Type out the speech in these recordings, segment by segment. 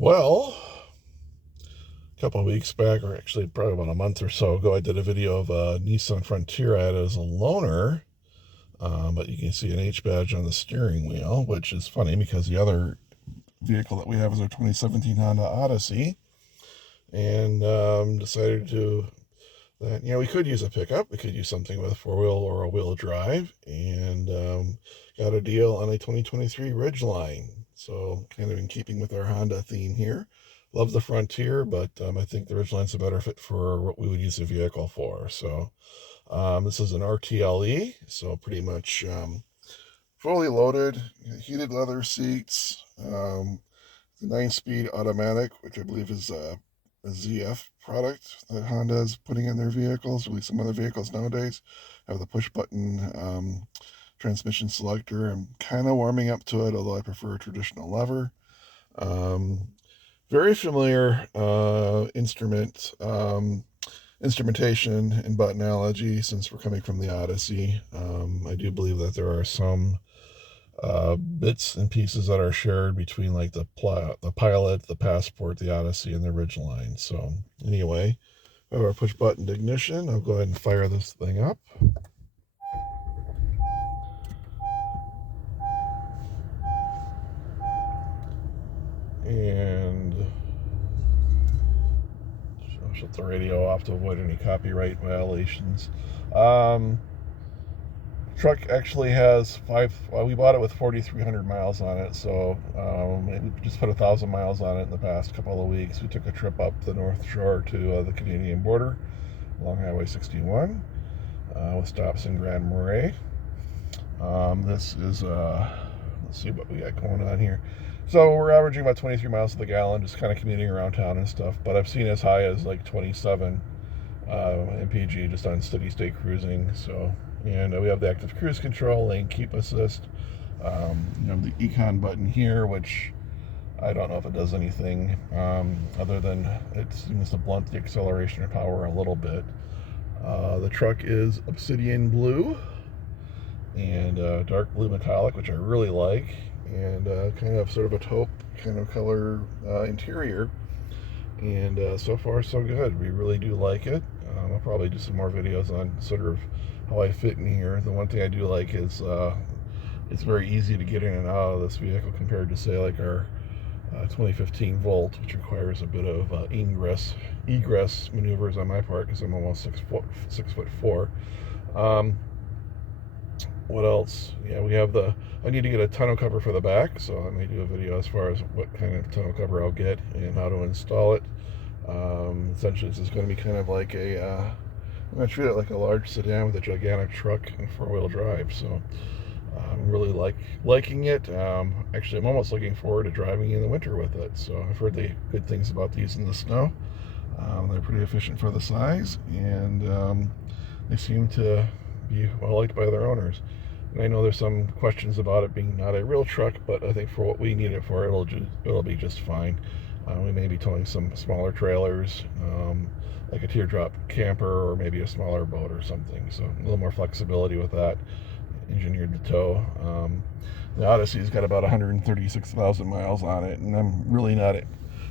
Well, a couple of weeks back, or actually probably about a month or so ago, I did a video of a Nissan Frontier I had as a loaner. But you can see an H badge on the steering wheel, which is funny because the other vehicle that we have is our 2017 Honda Odyssey. And decided that, we could use a pickup. We could use something with a four-wheel or a wheel drive. And got a deal on a 2023 Ridgeline. So kind of in keeping with our Honda theme here. Love the Frontier, but I think the Ridgeline's a better fit for what we would use the vehicle for. So this is an RTLE, so pretty much fully loaded, heated leather seats, the 9-speed automatic, which I believe is a ZF product that Honda is putting in their vehicles. At least some other vehicles nowadays have the push-button transmission selector. I'm kind of warming up to it, although I prefer a traditional lever. Very familiar instrumentation and buttonology since we're coming from the Odyssey. I do believe that there are some bits and pieces that are shared between like the Pilot, the Passport, the Odyssey, and the Ridgeline. So anyway, we have our push button ignition. I'll go ahead and fire this thing up. And I'll shut the radio off to avoid any copyright violations. Truck actually has we bought it with 4,300 miles on it, so we just put 1,000 miles on it in the past couple of weeks. We took a trip up the North Shore to the Canadian border along Highway 61 with stops in Grand Marais. This is, let's see what we got going on here. So we're averaging about 23 miles to the gallon, just kind of commuting around town and stuff, but I've seen as high as like 27 MPG just on steady state cruising. So, and we have the active cruise control, lane keep assist. The Econ button here, which I don't know if it does anything other than it seems to blunt the acceleration or power a little bit. The truck is obsidian blue and dark blue metallic, which I really like, and kind of sort of a taupe kind of color interior. And so far so good. We really do like it. I'll probably do some more videos on sort of how I fit in here. The one thing I do like is it's very easy to get in and out of this vehicle compared to say like our 2015 Volt, which requires a bit of egress maneuvers on my part because I'm almost 6'4". What else? Yeah, we have I need to get a tonneau cover for the back, so I may do a video as far as what kind of tonneau cover I'll get and how to install it. Essentially, this is going to be kind of like I'm going to treat it like a large sedan with a gigantic truck and four-wheel drive, so I'm really liking it. Actually, I'm almost looking forward to driving in the winter with it, so I've heard the good things about these in the snow. They're pretty efficient for the size, and they seem to be well liked by their owners. And I know there's some questions about it being not a real truck, but I think for what we need it for, it'll be just fine. We may be towing some smaller trailers, like a teardrop camper or maybe a smaller boat or something. So a little more flexibility with that, engineered to tow. The Odyssey's got about 136,000 miles on it, and I'm really not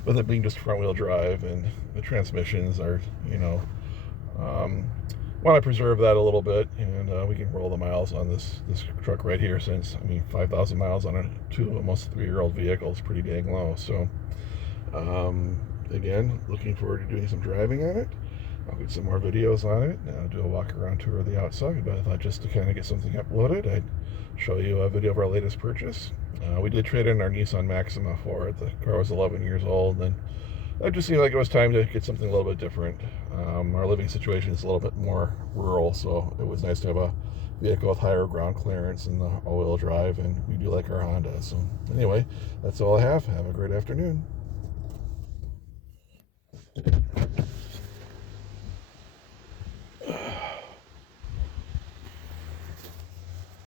with it being just front-wheel drive, and the transmissions are, want to preserve that a little bit, and we can roll the miles on this truck right here, since 5,000 miles on a almost 3-year-old vehicle is pretty dang low. So again, looking forward to doing some driving on it. I'll get some more videos on it, and I'll do a walk around tour of the outside, but I thought just to kind of get something uploaded, I'd show you a video of our latest purchase. We did trade in our Nissan Maxima for it. The car was 11 years old, and it just seemed like it was time to get something a little bit different. Our living situation is a little bit more rural, so it was nice to have a vehicle with higher ground clearance and the all-wheel drive, and we do like our Honda. So anyway, that's all I have. Have a great afternoon.